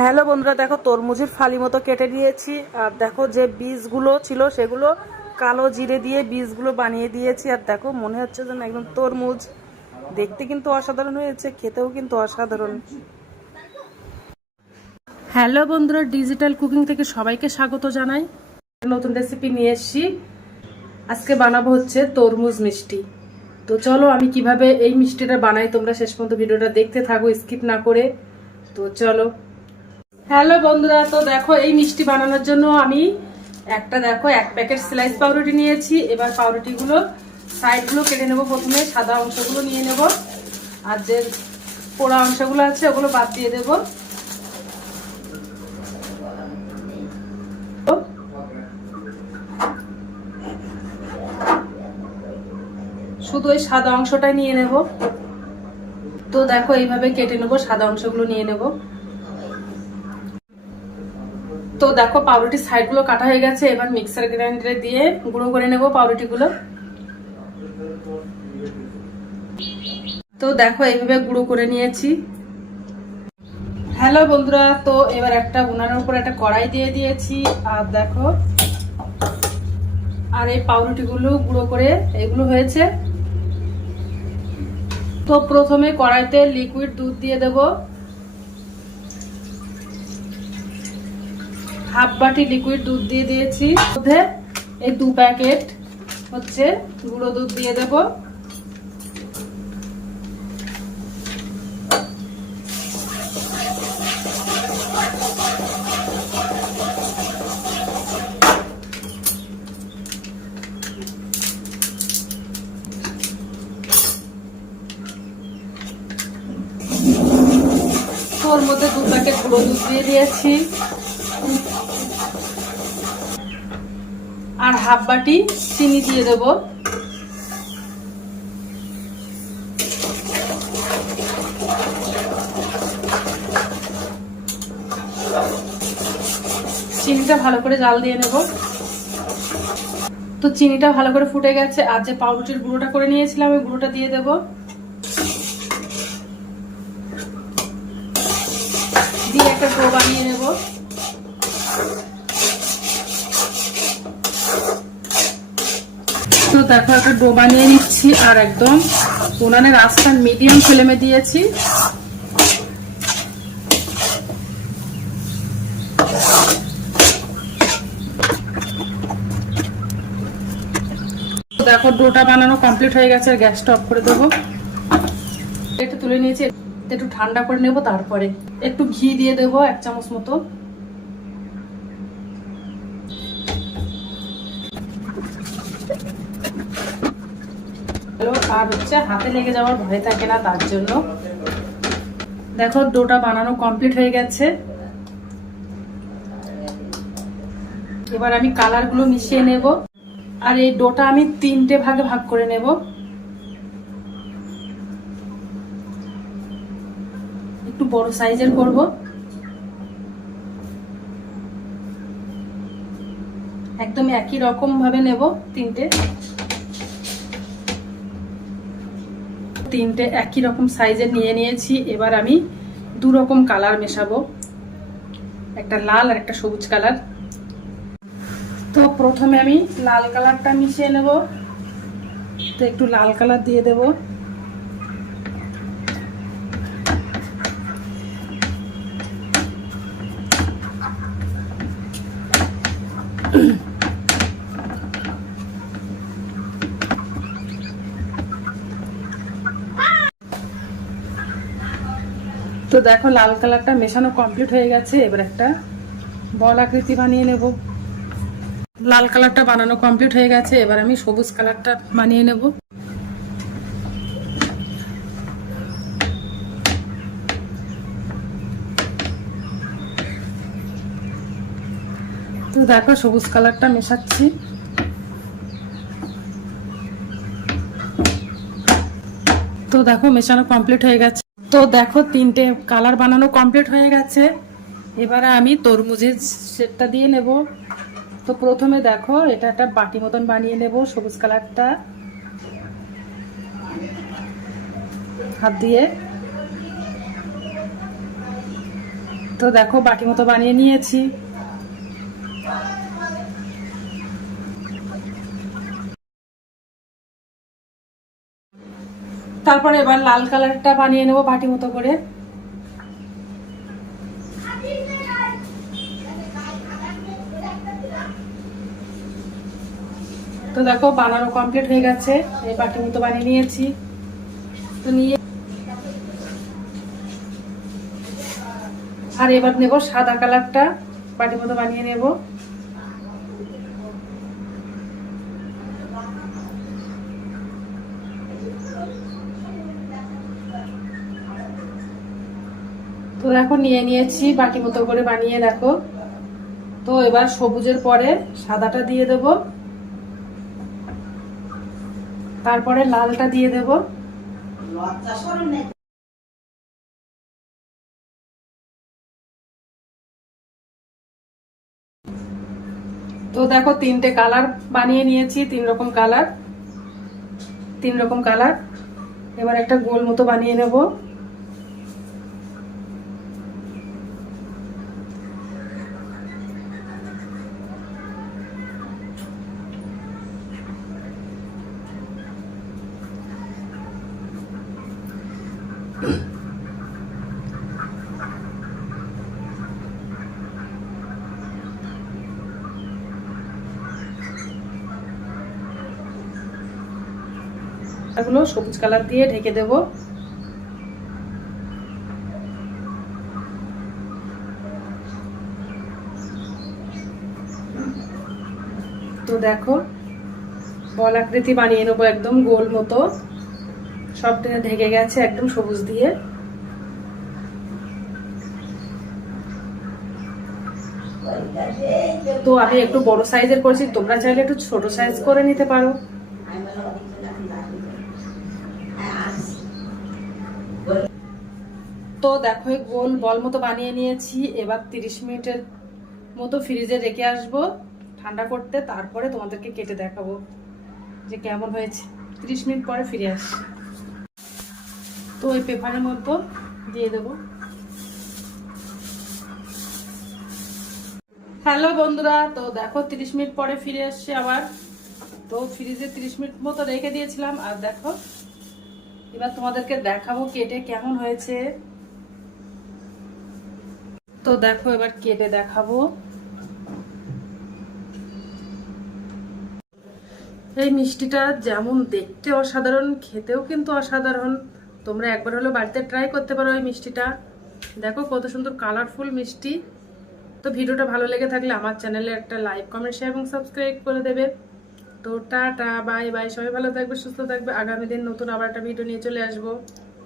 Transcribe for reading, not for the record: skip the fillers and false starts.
Hello বন্ধুরা, দেখো তরমুজের ফালি মতো কেটে নিয়েছি। আর দেখো যে বীজগুলো ছিল সেগুলো কালো জিরে দিয়ে বীজগুলো বানিয়ে দিয়েছি। আর দেখো মনে হচ্ছে যেন একদম তরমুজ। দেখতে কিন্তু অসাধারণ হয়েছে, খেতেও কিন্তু অসাধারণ। হ্যালো বন্ধুরা, ডিজিটাল কুকিং থেকে সবাইকে স্বাগত জানাই। নতুন রেসিপি নিয়ে এসেছি। আজকে বানাবো হচ্ছে তরমুজ মিষ্টি। তো চলো আমি কিভাবে এই মিষ্টিটা বানাই তোমরা শেষ পর্যন্ত ভিডিওটা দেখতে থাকো, স্কিপ না করে। তো চলো। হ্যালো বন্ধুরা, তো দেখো এই মিষ্টি বানানোর জন্য আমি এক প্যাকেট স্লাইস পাউরুটি নিয়েছি। এবার পাউরুটিগুলো সাইডগুলো কেটে নেব। প্রথমে সাদা অংশগুলো নিয়ে নেব, আর যে পোড়া অংশগুলো আছে ওগুলো বাদ দিয়ে দেব। শুধু ওই সাদা অংশটাই নিয়ে নেব। তো দেখো এইভাবে কেটে নেব, সাদা অংশগুলো নিয়ে নেব। তো দেখো পাউরুটির সাইডগুলো কাটা হয়ে গেছে। এবার মিক্সার গ্রাইন্ডারে দিয়ে গুঁড়ো করে নেব পাউরুটিগুলো। তো দেখো এইভাবে গুঁড়ো করে নিয়েছি। হ্যালো বন্ধুরা, তো এবার একটা উনানের উপর একটা কড়াই দিয়ে দিয়েছি। আর দেখো আর এই পাউরুটিগুলো গুঁড়ো করে এগুলো হয়েছে। তো প্রথমে কড়াইতে লিকুইড দুধ দিয়ে দেব। হাফ বাটি লিকুইড দুধ দিয়ে দিয়েছি। মধ্যে এই 2 প্যাকেট হচ্ছে গুঁড়ো দুধ দিয়ে দেব। ওর মধ্যে 2 প্যাকেট গুঁড়ো দুধ দিয়ে দিয়েছি, আর হাফ বাটি চিনি দিয়ে দেব। চিনিটা ভালো করে জাল দিয়ে নেব। তো চিনিটা ভালো করে ফুটে গেছে। আর যে পাউরুটির গুঁড়োটা করে নিয়েছিলাম ওই গুঁড়োটা দিয়ে দেব। দিয়ে একটা ডো বানিয়ে নেব। তো দেখো একটা ডো বানিয়ে নিচ্ছি। আর একদম উনানের আঁচটা মিডিয়াম ফ্লেমে দিয়েছি। দেখো ডোটা বানানো কমপ্লিট হয়ে গেছে। আর গ্যাসটা অফ করে দেবো। এটা তুলে নিয়েছি, একটু ঠান্ডা করে নেব। তারপরে একটু ঘি দিয়ে দেবো 1 চামচ মতো। আর হচ্ছে হাতে লেগে যাওয়ার ভয় থাকে না, তার জন্য। দেখো ডোটা বানানো কমপ্লিট হয়ে গেছে। এবার আমি কালারগুলো মিশিয়ে নেব। আর এই ডোটা আমি 3টে ভাগে ভাগ করে নেব। একটু বড় সাইজের করব। একদম একই রকম ভাবে নেব। তিনটে একই রকম সাইজের নিয়ে নিয়েছি। এবার আমি 2 রকম কালার মেশাবো, একটা লাল আর একটা সবুজ কালার। তো প্রথমে আমি লাল কালারটা মিশিয়ে নেব। তো একটু লাল কালার দিয়ে দেব। তো দেখো লাল কালারটা মেশানো কমপ্লিট হয়ে গেছে। এবার একটা বল আকৃতি বানিয়ে নেব। লাল কালারটা বানানো কমপ্লিট হয়ে গেছে। এবার আমি সবুজ কালারটা বানিয়ে নেব। তো দেখো সবুজ কালারটা মেশাচ্ছি। তো দেখো মেশানো কমপ্লিট হয়ে গেছে। তো দেখো 3টে কালার বানানো কমপ্লিট হয়ে গেছে। এবারে আমি তরমুজের শেপটা দিয়ে নেব। তো প্রথমে দেখো এটা একটা বাটি মতন বানিয়ে নেব। সবুজ কালারটা হাত দিয়ে তো দেখো বাটি মতো বানিয়ে নিয়েছি। তারপরে এবার লাল কালারটা বানিয়ে নেবো বাটি মতো করে। তো দেখো বানানো কমপ্লিট হয়ে গেছে, এই বাটি মতো বানিয়ে নিয়েছি। তো নিয়ে আর এবার নেব সাদা কালারটা, বাটি মতো বানিয়ে নেব। তো দেখো নিয়ে নিয়েছি বাটি মতো করে বানিয়ে দেখো। তো এবার সবুজের পরে সাদাটা দিয়ে দেব, তারপরে লালটা দিয়ে দেব। তো দেখো তিনটে কালার বানিয়ে নিয়েছি, তিন রকম কালার। এবার একটা গোল মতো বানিয়ে নেব। এগুলো সবুজ কালার দিয়ে ঢেকে দেব। তো দেখো বল আকৃতি বানিয়ে নেবো, একদম গোল মতো। সব ঢেকে গেছে একদম সবুজ দিয়ে। তো আমি একটু বড় সাইজের করেছি, তোমরা চাইলে একটু ছোট সাইজ করে নিতে পারো। তো দেখো গোল বল মতো বানিয়ে নিয়েছি। এবার 30 মিনিটের মতো ফ্রিজে রেখে আসবো ঠান্ডা করতে, তারপরে তোমাদেরকে কেটে দেখাবো যে কেমন হয়েছে। 30 মিনিট পরে ফিরে আসি। তো ওই পেপারের মতো দিয়ে দেবো। হ্যালো বন্ধুরা, তো দেখো 30 মিনিট পরে ফিরে আসছে আবার। তো ফ্রিজে 30 মিনিট মতো রেখে দিয়েছিলাম, আর দেখো এবার তোমাদেরকে দেখাবো কেটে কেমন হয়েছে। তো দেখো এবার কেটে দেখাবো। এই মিষ্টিটা যেমন দেখতে অসাধারণ, খেতেও কিন্তু অসাধারণ। তোমরা একবার হলেও বাড়িতে ট্রাই করতে পারো এই মিষ্টিটা। দেখো কত সুন্দর কালারফুল মিষ্টি। তো ভিডিওটা ভালো লেগে থাকলে আমার চ্যানেলে একটা লাইক, কমেন্ট, শেয়ার এবং সাবস্ক্রাইব করে দেবে। তো টাটা, বাই বাই, সবাই ভালো থাকবে, সুস্থ থাকবে। আগামী দিন নতুন আবার একটা ভিডিও নিয়ে চলে আসবো।